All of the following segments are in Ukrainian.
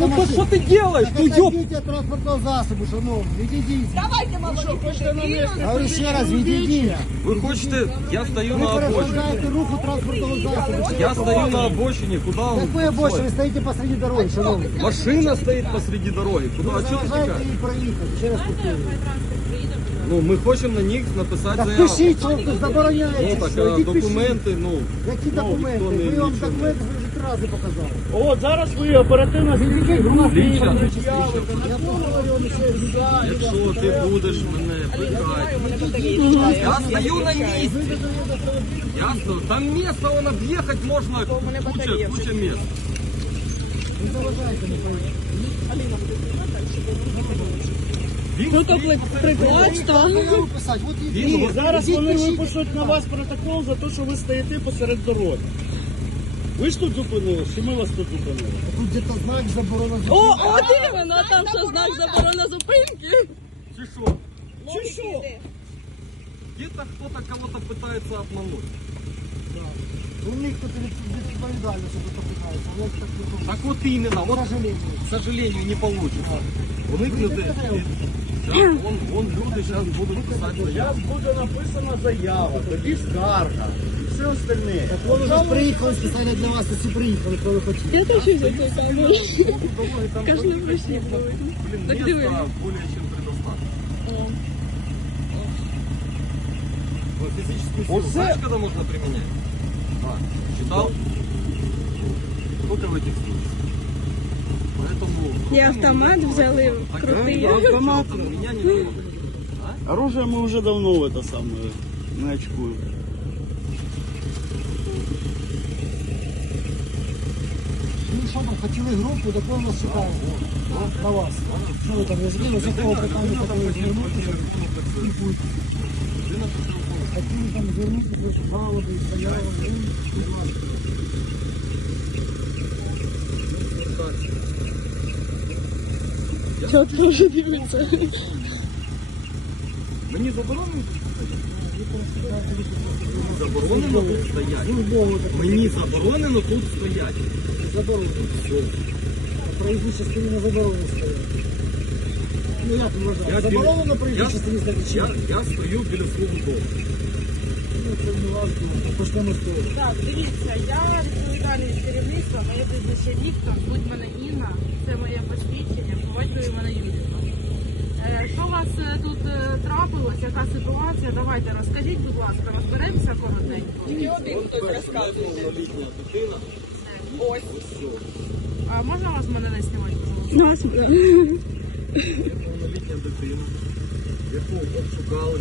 Ну что- что ты делаешь? Ну ёп! Відійдіть транспортного засобу, шановні, відійдіть. Давайте, молоді, пошли. Говорю ще раз, відійдіть. Вы хочете, я стою Ви на обочине. перешкоджаєте руху транспортного засобу. Я стою на обочине, куда он? Какое больше? Стой. Ви стоїте посреди дороги, шановні. Машина стоит посреди дороги. Куда? А Ви что ты заважаєте тікаєш? їй проїхати. Ще раз повторюю. Ну, ми хочемо на них написати Так заяву. пишіть, що ви забороняєте. Ну, так, що, а ідіть пишіть. документи, ну, Які ніхто документи? не Ви вам нічого. документи ви вже три рази показали. От зараз ви оперативно слідчі групи. Якщо ти будеш мене питати. Я стою на місці. Я стою. Там місто, вон об'їхати можна, куча, куча місць. Не заважайте, Ну, то зараз вони випишуть на вас протокол за те, що ви стоїте посеред дороги. Ви ж тут зупинились, чи ми вас тут зупинили? Тут где-то знак заборона. О, от іменно, там що знак заборона зупинки. Чи що? Чи що? Где-то кто-то кого-то пытается обмануть. У них тут відповідально, що тут питається. У нас так не ходить. Так вот именно, вот, К сожалению. к сожалению, не получится. Уникнути. Сейчас, вон, вон люди сейчас будут писать заяву. Зараз буде написана заява, тоді скарга. І все остальне. Вони вже приїхали спеціально для вас, усі приїхали, коли хотіли. Я хочу за цю камеру. Кожен Блин, прийшли. Так места диви. более чем предостаточно. Ну, физическую силу Вот знаешь, когда можно применять? А, читал? Только в этих случаях. Поэтому... І автомат взяли крутий. Автомат. Меня не трогай. Оружие мы уже давно это самое не очкуем. Там, хотіли групу, до кого нас чекаємо? На вас. Що ви там, не зрозуміли, з якого питання хотіли звернутися? Хотіли там звернутися, жалоби, заяви, будь ласка. Вже дивиться? Мені заборонено Заборонено тут стоять. Мені заборонено тут стоять. Заборонено. На проїзній частині на забороні стоїть. Ну як ви Я? Заборонено на проїзній я- частині стоїть чи Я, ні? я стою біля свого дому. Ну, це не важливо, з того. Так, дивіться, я відповідальний від керівництва, моє прізвище Віктор, звуть мене Інна, це моє посвідчення, по батькові мене Юрій. Е, Що у вас е, тут е, трапилось, яка ситуація? Давайте розкажіть, будь ласка, розберемося коротенько. Повнолітня дитина. Ось. А можна вас мене не знімати, пожалуйста? Повнолітня дитина. Яку обшукали.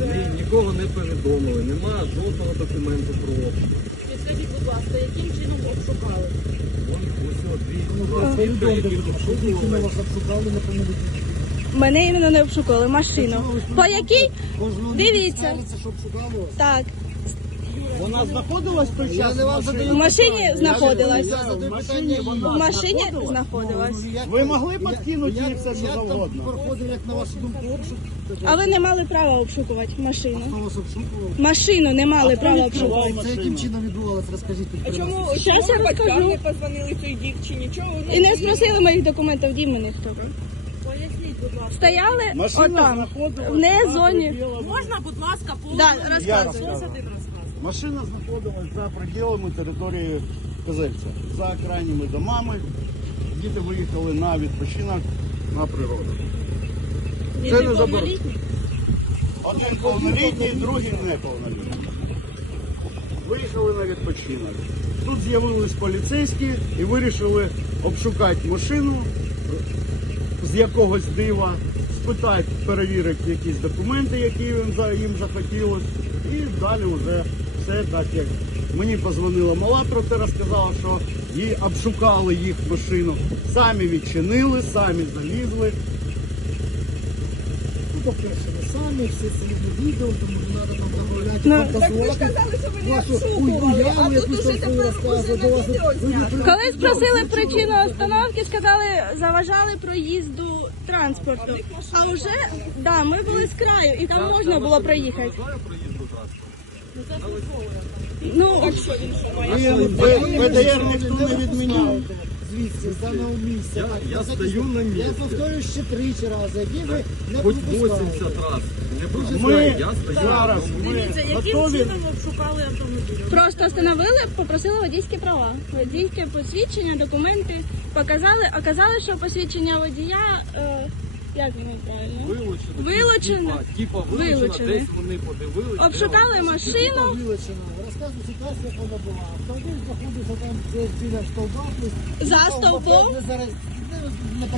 Ні, нікого не повідомили. Немає жодного документу про обшук. Підскажіть, будь ласка, яким чином обшукали? Вон ось от дві Ну, які що обшукували. Мене іменно не обшукали, машину. По якій? Дивіться. Так, Вона знаходилась в той час в машині? знаходилась. В машині знаходилась? Ну, Ви могли підкинути їй все, що завгодно? А ви не мали права обшукувати машину. Машину не мали права обшукувати. Це яким чином відбувалося? Розкажіть нас. Щас я розкажу. не позвонили цій дівчині? Чого І не спросили моїх документів, ді мене хто. Поясніть, будь ласка. Стояли Машина отам, в не зоні. Можна, будь ласка, по Да, Я розказуй. розказую. Машина знаходилась за пределами території Козельця, за крайніми домами. Діти виїхали на відпочинок на природу. Це не заборонено. Один повнолітній, другий неповнолітній. Виїхали на відпочинок. Тут з'явились поліцейські і вирішили обшукати машину з якогось дива, спитати, перевірити якісь документи, які їм, захотілося. І далі вже все так, як мені позвонила мала про це, розказала, що їй обшукали їх машину, самі відчинили, самі залізли. Ну, по-перше, ви самі, все це відео, тому не треба там добавляти Ну, фантазувати. Вашу уяву, якусь там свою розказувати. до вас. Ви- Коли спросили причину остановки, сказали, заважали проїзду транспорту. А вже да, ми були з краю, і там можна було проїхати. Ну І П- ПДР ніхто не відміняв. Звідси, за даного місця. Я- я на всякий стою на місці. Я повторюю ще тричі рази, які ви не Хоч пропускаєте. 80 раз. Не я стою. зараз ми Дивіться, яким готові. чином обшукали автомобіль? Просто встановили, попросили водійські права, водійське посвідчення, документи, показали, оказали, що посвідчення водія, е, як воно правильно? Вилучено. Вилучено. Типа, типа вилучено, десь вони подивилися. Обшукали машину. Вилучено. Розказую ситуацію, як вона була. Автомобіль знаходився там десь біля стовба. За стовбом?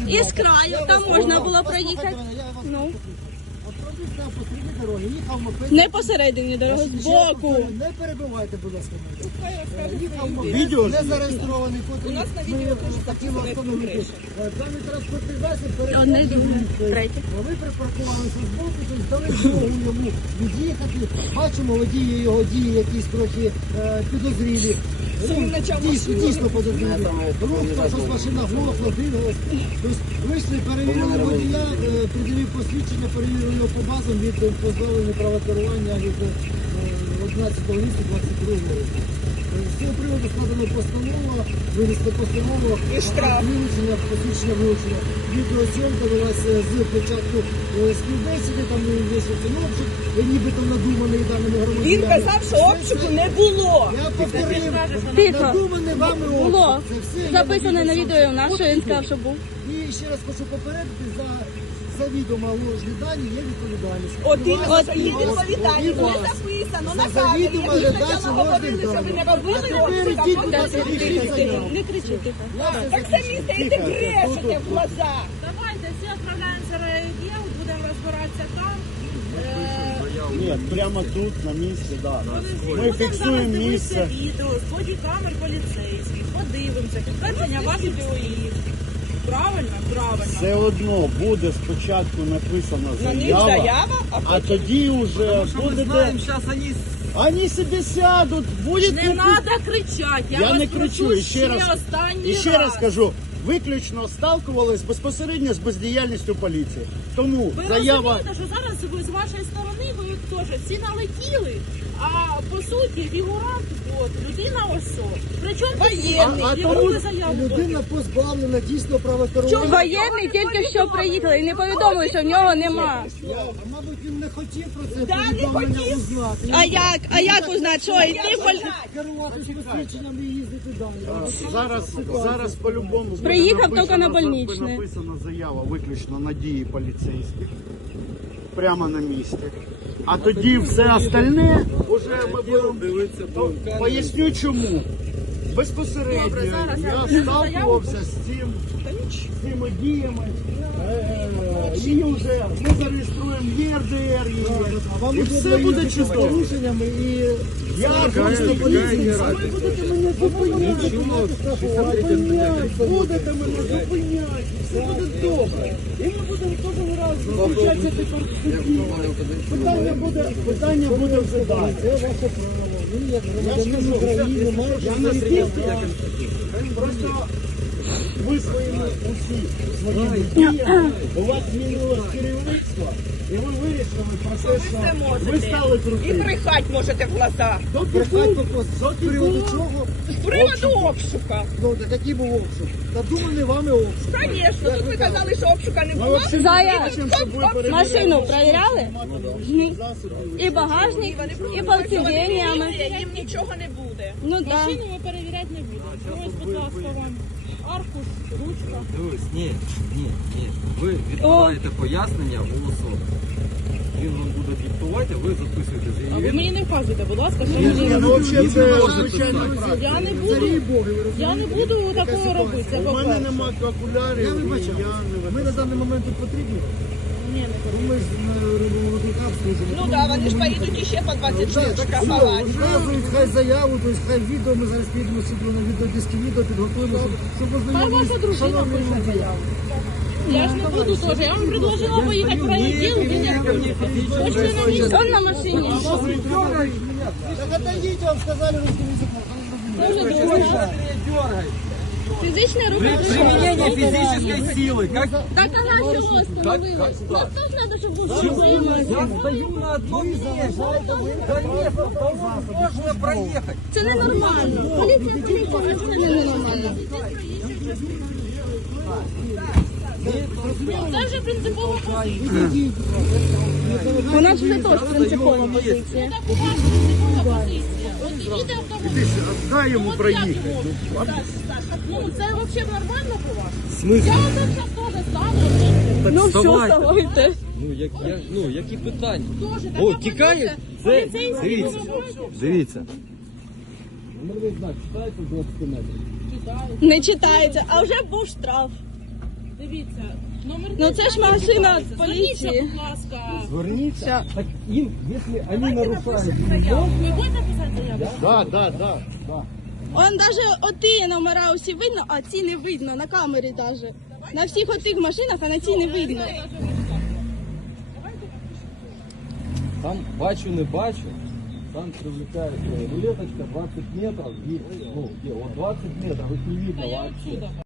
І з краю, там можна було проїхати. Ну. Послухаю. Автомобіль став посередині дороги, їхав мопед. Не посередині дороги, збоку. повторюю, Не перебивайте, будь ласка. мене. Їхав мопед, Відео не зареєстрований, котрий ми хотіли встановити. Е, Даний транспортний засіб Одне, друге, третє. ви припаркувалися з боку, тобто дали змогу йому від'їхати. Бачимо водії його дії якісь трохи е, підозрілі. Дійсно, дійсно подозрілі. Рух, там щось машина глохла, двигалась. Тобто вийшли, перевірили водія, е, посвідчення, перевірили його по базам від позбавлення права керування від е, 11 листя 22 року. Е, З цього приводу складена постанова, винесена постанова, І штраф. вилучення, посвідчення вилучення. Відеозйомка велася з початку е, співбесіди, там вийшов цей обшук, нібито надуманий даними громадянами. Він казав, що обшуку не було. Я повторив, Тихо. надуманий вами обшук. Було. Це все я Записане на відео нас, що він сказав, що був. І ще раз хочу попередити, за завідомо ложні дані є відповідальність. От І і вас, вас, відповідальність не записано на камері. завідомо лежачі спочатку ложні говорили, що ви не робили А тепер обшук, ідіть, а будь ласка, пишіть заяву. Не кричи, тихо. Так самі стоїте, брешете в глаза. Давайте всі відправляємося в райвідділ, будемо розбиратися там. Е, Ні, прямо тут, на місці, да. Ми Будемо фіксуємо зараз дивитися місце. відео з бодікамер поліцейських, подивимося, підтвердження ваших своїх. Правильно? Правильно. Все одно буде спочатку написана На них заява, заява, а а тоді вже Потому что мы будете. знаем, сейчас они Вони собі сядуть, будуть Не треба кричати. Я, Я вас не кричу, прошу ще раз, останній і ще раз кажу, виключно сталкувались безпосередньо з бездіяльністю поліції. Тому Ви заява розумієте, що зараз ви з вашої сторони ви теж всі налетіли, а по суті фігурант, от, людина ось що. Причому Воєнний. А- а тому ви заяву. Людина позбавлена дійсно права керування. Воєнний тільки що приїхали і не повідомили, що в нього нема. Я, мабуть, він не хотів про це Да, не повідомлення хотів. узнати. А як? А як узнати, що йти полі... Керуватися посвідченням і їздити. Зараз, зараз по-любому буде Приїхав написано, тільки на буде больничне. написана заява виключно на дії поліцейських. Прямо на місці. А тоді все остальне вже ми будемо дивиться. Поясню чому. Безпосередньо Добре, зараз я сталкувався з цим, з цими діями. Е, Її вже ми зареєструємо в ЄРДР її. І все буде з чисто. порушеннями і Я просто А ви будете мене зупиняти. Зупиняти, будете мене зупиняти. Все буде добре. І ми будемо кожен раз зустрічатися тепер в суді. Питання буде, питання буде вже далі. це ваше право. Як Я ж кажу, я на права. Просто ви своїми усі своїми діями, у вас змінилось керівництво, і ви вирішили про те, це що ви стали І крутими. брехать можете в глаза. Брехать по з приводу чого? З приводу обшука. Ну, так який був обшук? Надуманий вами обшук. Звісно, тут ви казали, що обшука не було. взагалі Зая, не хочемо, щоб ви перевіряли Машину перевіряли? Ні. засоби. І багажник, і полцеденнями. Їм нічого не буде. Ну да. Машину ми перевіряти не будемо. Ось, будь ласка, вам аркуш, ручка. Дивись, ні, ні, ні. Ви відбуваєте пояснення голосом. Він вам буде диктувати, ви записуєте А ви мені не вказуйте, будь ласка, що Ні, мені. ну взагалі це звичайна практика. Я не Царі буду, Боги, ви я не розумієте? буду такого ситуація. робити. Це У мене по-перше. нема окулярів, Я і вибачаю. я не Ми на даний момент тут потрібні. Ні, не Ну, Ми ж на руках служимо. Ну так, вони ж поїдуть іще по 20 штук штрафувати. Вказують хай заяву, тобто хай відео, ми зараз підемо сюди на відеодиски відео, підготуємо, щоб, щоб Хай ваша дружина пише заяву. Я ж не буду теж. Я вам предложила поїхати в райвідділ, він як хочете на місці. Он на машині. Так отойдите, вам сказали русским языком. Фізичний рух. Применение физической силы. Как Так ага, чого остановилась? Ну тут треба, щоб я стою на одном месте. Да нет, там можно проехать. Це ненормально. Поліція, поліція, це ненормально. Це вже принципова позиція. У нас вже теж принципова позиція. Так у вас принципова позиція. От їде автомобіль. Дай йому проїхати. Ну це взагалі нормально у вас? Я от зараз теж ставлю. Ну все, вставайте. вставайте. Ну, як, я, ну, які питання? О, тікає? Це, дивіться, дивіться. Номерний знак читається 20 метрів. Кидають. Не читається, а вже був штраф. Дивіться, номер Ну це ж машина з поліції. Зверніться, будь ласка. Зверніться. Так їм, якщо вони нарушають Ви будете писати заяву? Да, да, да, да. Он даже оті номера усі видно, а ці не видно на камері даже. На всіх отих машинах, а на цій не видно. Там бачу, не бачу. Там привлекается рулеточка 20 метров. И, ну, где, вот 20 метров, их не видно вообще.